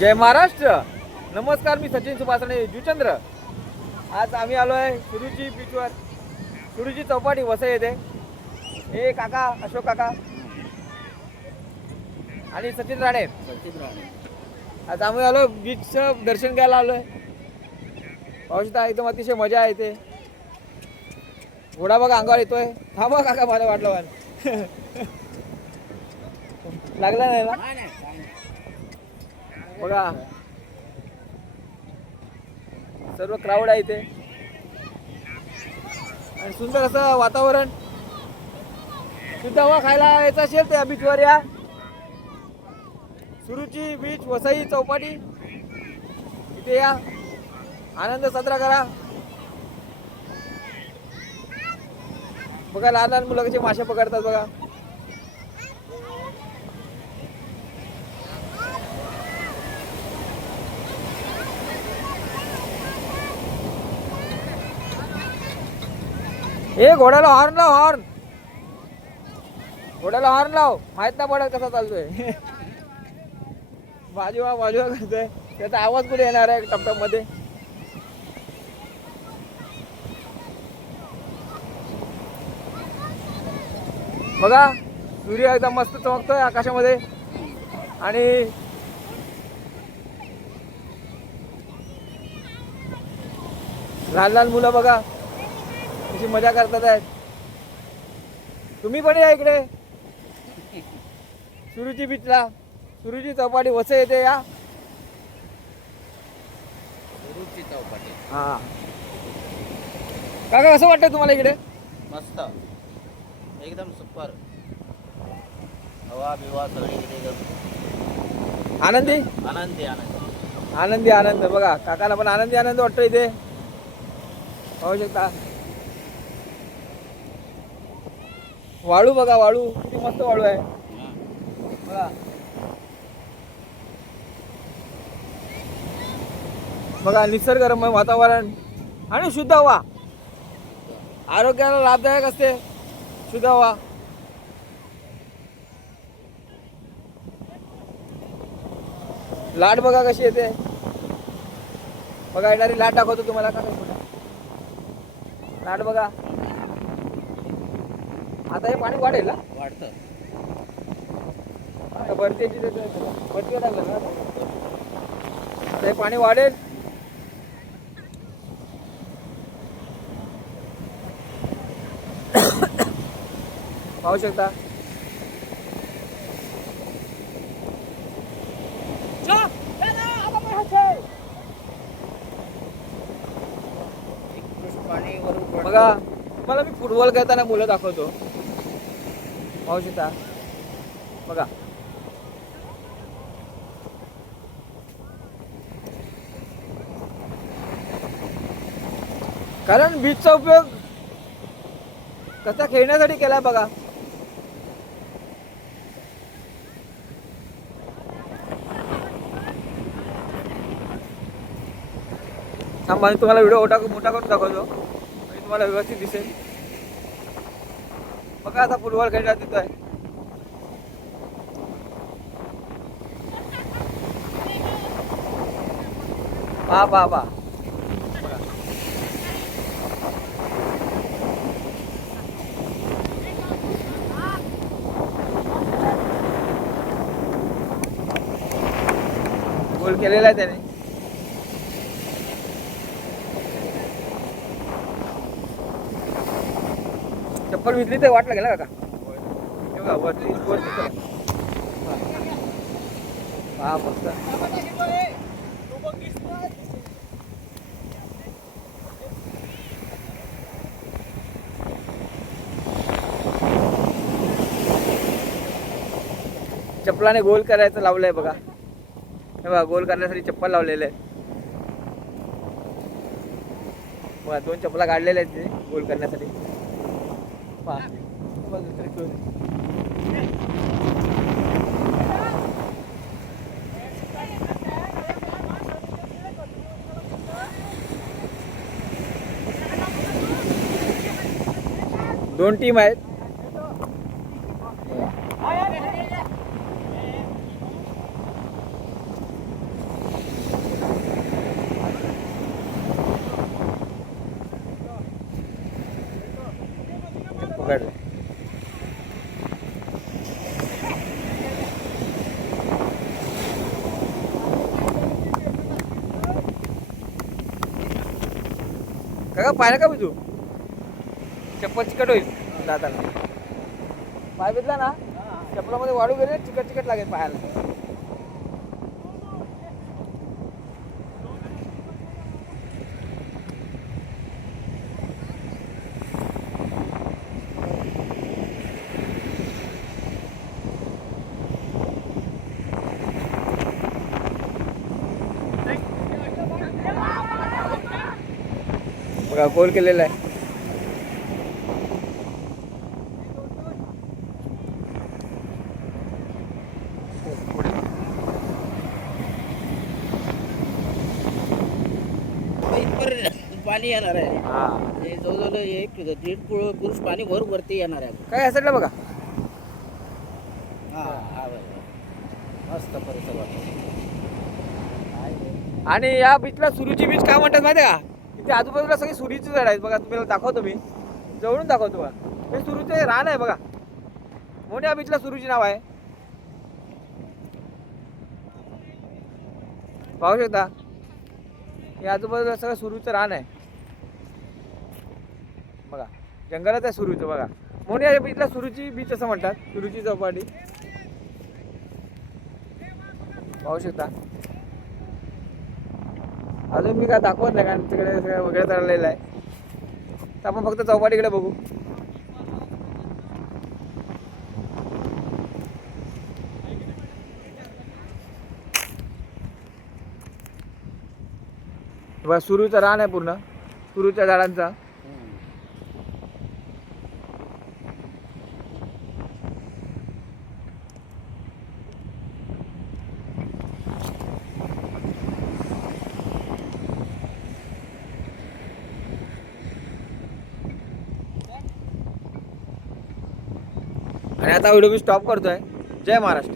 जय महाराष्ट्र. नमस्कार, मी सचिन सुभाषणे जुचंद्र. आज आम्ही आलो आहे सुरुची बीचवर. सुरुची चौपाटी वसई येते. हे काका अशोक काका आणि सचिन राणे. आज आम्ही आलो बीचचं दर्शन घ्यायला आलो आहे. पाहू शकता एकदम अतिशय मजा येते. घोडा बघा अंगावर येतोय. थांबा काका, मला वाटलं लागला नाही ना बघा. सर्व क्राऊड आहे इथे आणि सुंदर असं वातावरण. शुद्ध हवा खायला यायचं असेल त्या बीचवर या. सुरुची बीच वसई चौपाटी इथे या, आनंद साजरा करा. बघा लहान लहान मुलं कसे मासे पकडतात बघा. ए घोड्याला हॉर्न लाव, हॉर्न. घोड्याला हॉर्न लाव, माहित नाही पडत कसा चालतोय. बाजूवा करतोय, त्याचा आवाज कुठे येणार आहे टपटप मध्ये. बघा सूर्य एकदम मस्त चमकतोय आकाशामध्ये आणि लहान लहान मुलं बघा कशी मजा करतात आहेत. तुम्ही पण या इकडे सुरुची बीचला. सुरुची चौपाटी वसई येते या. सुरुची चौपाटी. हा काका, कसं वाटतंय तुम्हाला इकडे? मस्त, एकदम सुपर. हवा बिवा सगळी एकदम आनंदी आनंदी आनंदी आनंदी आनंद. बघा काकाला पण आनंदी आनंद वाटतो इथे. पाहू शकता वाळू बघा, वाळू किती मस्त वाळू आहे बघा. बघा निसर्गरम्य वातावरण आणि शुद्ध हवा. आरोग्याला लाभदायक असते शुद्ध हवा. लाट बघा कशी येते. बघा येणारी लाट दाखवतो तुम्हाला. का लाट बघा. आता हे पाणी वाढेल ना, वाढतं. आता भरती टाकलं ना, आता हे पाणी वाढेल. पाहू शकता पाणी वरून बघा. मला मी फुटबॉल खेळताना मुलं दाखवतो. पाहू शकता बघा. कारण बीचचा उपयोग कसा खेळण्यासाठी केलाय बघा. थांबा, तुम्हाला व्हिडिओ मोठा करून दाखवतो म्हणजे तुम्हाला व्यवस्थित दिसेल. बघा आता फुटबॉल खेळण्यात येतोय. पहा गोल केलेला आहे त्याने. चप्पल विकली तर वाट लागेल ना काका. वरती हा मस्त. चप्पलाने गोल करायचं लावलंय बघा. हे बघा गोल करण्यासाठी चप्पल लावलेलं आहे. बघा 2 चप्पला काढलेल्या आहेत ते गोल करण्यासाठी. पहा दोन टीम आहेत. का पाय नका तू चप्पल चिकट होईल दाताला. पाय बिजला ना चप्पलामध्ये वाढू गेले चिकट चिकट लागेल पायाला. बघा गोल केलेला आहे. इथपर्यंत पाणी येणार आहे. हा हे जवळजवळ एक दीड पुरुष पाणी वर वरती येणार आहे. काय असेल ना बघा. हा हा बघा. मस्त परिसर वाटतो. आणि या बीचला सुरूची बीच का म्हणतात माहिती आहे का? इथे आजूबाजूला सगळी सुरीची झाड आहेत बघा. तुम्हाला दाखवतो मी जवळून दाखवतो बघा. हे सुरूचे रान आहे बघा. म्हणून या बीचला सुरूची नाव आहे. पाहू शकता हे आजूबाजूला सगळं सुरूचं रान आहे बघा. जंगलात आहे सुरूचं बघा. म्हणून या बीचला सुरूची बीच असं म्हणतात. सुरूची चौपाटी पाहू शकता. अजून मी काय दाखवत नाही कारण तिकडे सगळं वगैरे चाललेलं आहे. तर आपण फक्त चौपाटीकडे बघू. बघा सुरूचं रान आहे पूर्ण सुरूच्या झाडांचा. आणि आता व्हिडिओ मी स्टॉप करतोय. जय महाराष्ट्र.